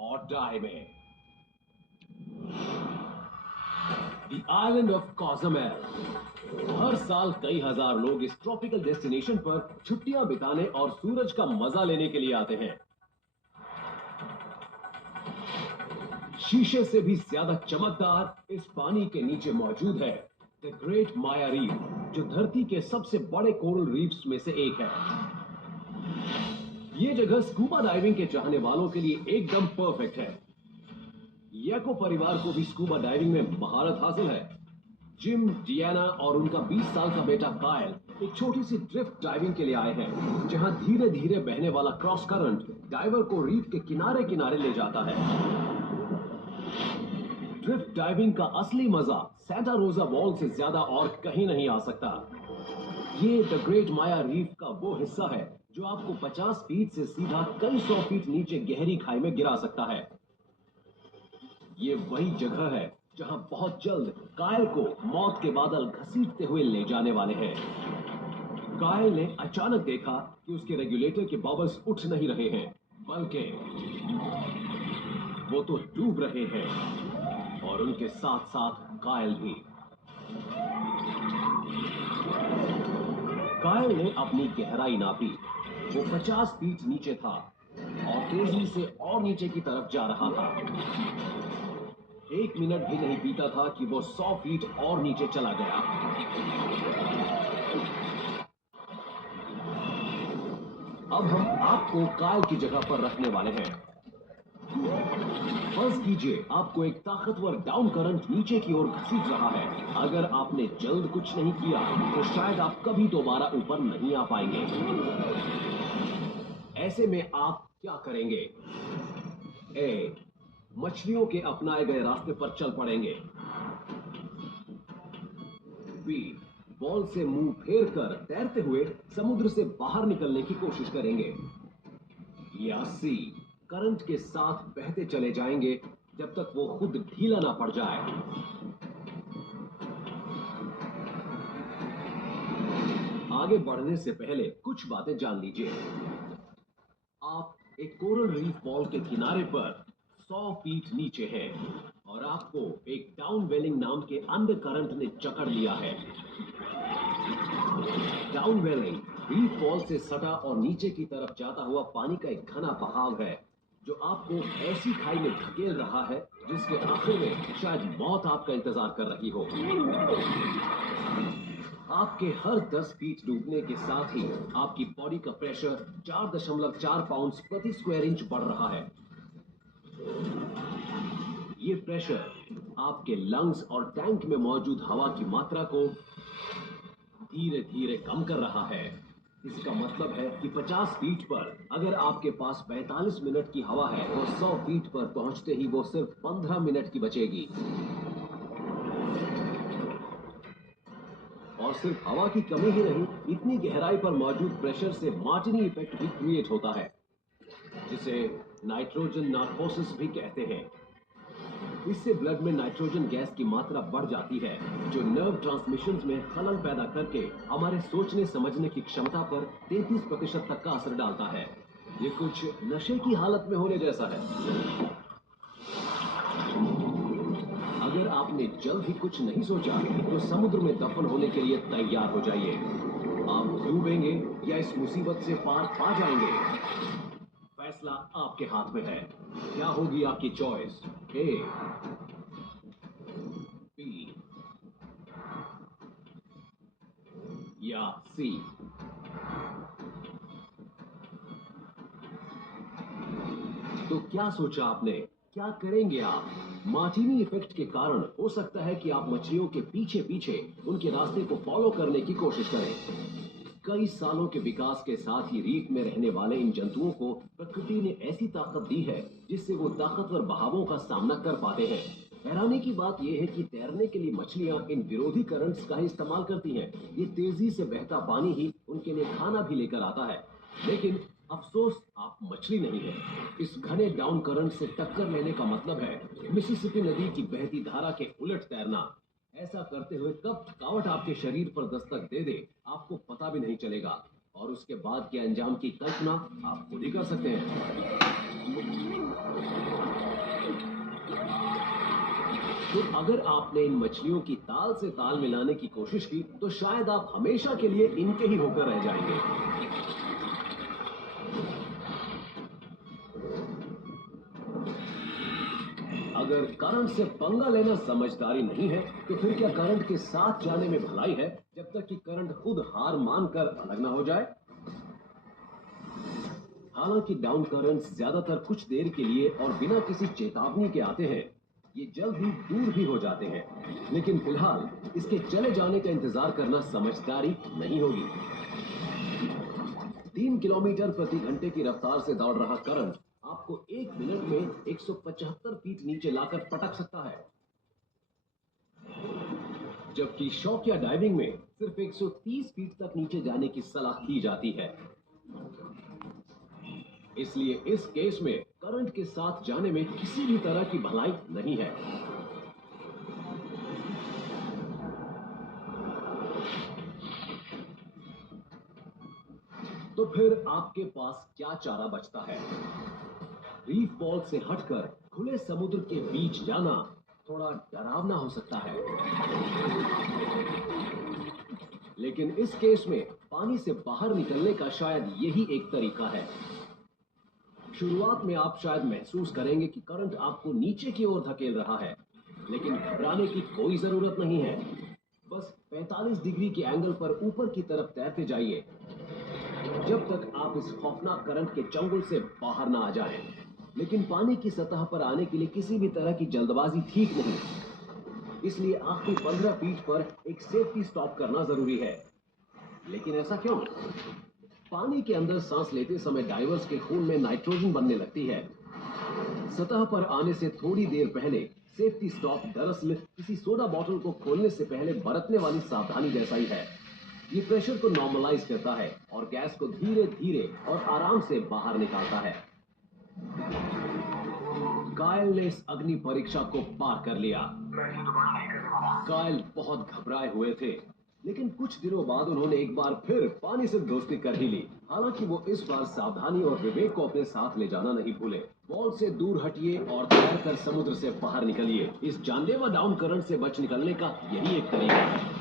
और डाई में। The Island of Cozumel। हर साल कई हजार लोग इस ट्रॉपिकल डेस्टिनेशन पर छुट्टियां बिताने और सूरज का मजा लेने के लिए आते हैं। शीशे से भी ज्यादा चमकदार इस पानी के नीचे मौजूद है द ग्रेट माया रीफ, जो धरती के सबसे बड़े कोरल रीफ्स में से एक है। ये जगह स्कूबा डाइविंग के चाहने वालों के लिए एकदम परफेक्ट है। याको परिवार को भी स्कूबा डाइविंग में महारत हासिल है। जिम, डियाना और उनका 20 साल का बेटा कायल एक छोटी सी ड्रिफ्ट डाइविंग के लिए आए हैं, जहां धीरे धीरे बहने वाला क्रॉस करंट डाइवर को रीफ के किनारे किनारे ले जाता है। ड्रिफ्ट डाइविंग का असली मजा सैंटा रोजा वॉल से ज्यादा और कहीं नहीं आ सकता। ये द ग्रेट माया रीफ का वो हिस्सा है जो आपको 50 फीट से सीधा कई 100 फीट नीचे गहरी खाई में गिरा सकता है। ये वही जगह है जहां बहुत जल्द कायल को मौत के बादल घसीटते हुए ले जाने वाले हैं। कायल ने अचानक देखा कि उसके रेगुलेटर के बबल्स उठ नहीं रहे हैं, बल्कि वो तो डूब रहे हैं, और उनके साथ साथ कायल भी। कायल ने अपनी गहराई नापी। वो 50 फीट नीचे था और तेजी से और नीचे की तरफ जा रहा था। 1 मिनट भी नहीं बीता था कि वो 100 फीट और नीचे चला गया। अब हम आपको कायल की जगह पर रखने वाले हैं। फर्ज कीजिए आपको एक ताकतवर डाउन करंट नीचे की ओर घसीट रहा है। अगर आपने जल्द कुछ नहीं किया तो शायद आप कभी दोबारा ऊपर नहीं आ पाएंगे। ऐसे में आप क्या करेंगे? ए, मछलियों के अपनाए गए रास्ते पर चल पड़ेंगे। बी, बॉल से मुंह फेर कर तैरते हुए समुद्र से बाहर निकलने की कोशिश करेंगे। या सी, करंट के साथ बहते चले जाएंगे जब तक वो खुद ढीला ना पड़ जाए। आगे बढ़ने से पहले कुछ बातें जान लीजिए। आप एक कोरल रीफ वॉल के किनारे पर 100 फीट नीचे हैं और आपको एक डाउन वेलिंग नाम के अंडर करंट ने जकड़ लिया है। डाउन वेलिंग रीफ वॉल से सटा और नीचे की तरफ जाता हुआ पानी का एक घना बहाव है जो आपको ऐसी खाई में धकेल रहा है जिसके आखिर में शायद मौत आपका इंतजार कर रही हो। आपके हर 10 फीट डूबने के साथ ही आपकी बॉडी का प्रेशर 4.4 पाउंड प्रति स्क्वायर इंच बढ़ रहा है। ये प्रेशर आपके लंग्स और टैंक में मौजूद हवा की मात्रा को धीरे धीरे कम कर रहा है। इसका मतलब है कि 50 फीट पर अगर आपके पास 45 मिनट की हवा है तो 100 फीट पर पहुंचते ही वो सिर्फ 15 मिनट की बचेगी। और सिर्फ हवा की कमी ही नहीं, इतनी गहराई पर मौजूद प्रेशर से मार्टिनी इफेक्ट भी क्रिएट होता है, जिसे नाइट्रोजन नार्कोसिस भी कहते हैं। इससे ब्लड में नाइट्रोजन गैस की मात्रा बढ़ जाती है, जो नर्व ट्रांसमिशन में खलल पैदा करके हमारे सोचने समझने की क्षमता पर 33% तक का असर डालता है। ये कुछ नशे की हालत में होने जैसा है। अगर आपने जल्द ही कुछ नहीं सोचा तो समुद्र में दफन होने के लिए तैयार हो जाइए। आप डूबेंगे या इस मुसीबत से पार पा जाएंगे, फैसला आपके हाथ में है। क्या होगी आपकी चॉइस? ए, बी या सी? तो क्या सोचा आपने? क्या करेंगे आप? मार्टिनी इफेक्ट के कारण हो सकता है कि आप मछलियों के पीछे पीछे उनके रास्ते को फॉलो करने की कोशिश करें। कई सालों के विकास के साथ ही रीफ में रहने वाले इन जंतुओं को प्रकृति ने ऐसी ताकत दी है जिससे वो ताकतवर बहावों का सामना कर पाते हैं। हैरानी की बात यह है कि तैरने के लिए मछलियां इन विरोधी करंट्स का ही इस्तेमाल करती हैं। ये तेजी से बहता पानी ही उनके लिए खाना भी लेकर आता है। लेकिन अफसोस, आप मछली नहीं है। इस घने डाउन करंट से टक्कर लेने का मतलब है मिसिसिपी नदी की बहती धारा के उलट तैरना। ऐसा करते हुए कब थकावट आपके शरीर पर दस्तक दे दे आपको पता भी नहीं चलेगा, और उसके बाद के अंजाम की कल्पना आप खुद ही कर सकते हैं। तो अगर आपने इन मछलियों की ताल से ताल मिलाने की कोशिश की तो शायद आप हमेशा के लिए इनके ही होकर रह जाएंगे। अगर करंट से पंगा लेना समझदारी नहीं है तो फिर क्या करंट के साथ जाने में भलाई है, जब तक कि करंट खुद हार मानकर अलग ना हो जाए। हालांकि डाउन करंट्स ज्यादातर कुछ देर के लिए और बिना किसी चेतावनी के आते हैं, ये जल्द ही दूर भी हो जाते हैं, लेकिन फिलहाल इसके चले जाने का इंतजार करना समझदारी नहीं होगी। 3 किलोमीटर प्रति घंटे की रफ्तार से दौड़ रहा करंट आपको 1 मिनट में 175 फीट नीचे लाकर पटक सकता है, जबकि शॉक या डाइविंग में सिर्फ 130 फीट तक नीचे जाने की सलाह दी जाती है। इसलिए इस केस में करंट के साथ जाने में किसी भी तरह की भलाई नहीं है। तो फिर आपके पास क्या चारा बचता है? रीफ वॉल से हटकर खुले समुद्र के बीच जाना थोड़ा डरावना हो सकता है, लेकिन इस केस में पानी से बाहर निकलने का शायद यही एक तरीका है। शुरुआत में आप शायद महसूस करेंगे कि करंट आपको नीचे की ओर धकेल रहा है, लेकिन घबराने की कोई जरूरत नहीं है। बस 45 डिग्री के एंगल पर ऊपर की तरफ तैरते जाइए, जब तक आप इस खौफनाक करंट के चंगुल से बाहर ना आ जाएं। लेकिन पानी की सतह पर आने के लिए किसी भी तरह की जल्दबाजी ठीक नहीं, इसलिए आखिरी 15 फीट पर एक सेफ्टी स्टॉप करना जरूरी है। लेकिन ऐसा क्यों? पानी के अंदर सांस लेते समय डाइवर्स के खून में नाइट्रोजन बनने लगती है। सतह पर आने से थोड़ी देर पहले सेफ्टी स्टॉप दरअसल किसी सोडा बोतल को खोलने से पहले बरतने वाली सावधानी जैसा ही है। ये प्रेशर को नॉर्मलाइज करता है और गैस को धीरे धीरे और आराम से बाहर निकालता है। कायल ने इस अग्नि परीक्षा को पार कर लिया। कायल बहुत घबराए हुए थे, लेकिन कुछ दिनों बाद उन्होंने एक बार फिर पानी से दोस्ती कर ही ली। हालांकि वो इस बार सावधानी और विवेक को अपने साथ ले जाना नहीं भूले। वॉल से दूर हटिए और तैरकर समुद्र से बाहर निकलिए। इस जानलेवा डाउन करंट से बच निकलने का यही एक तरीका है।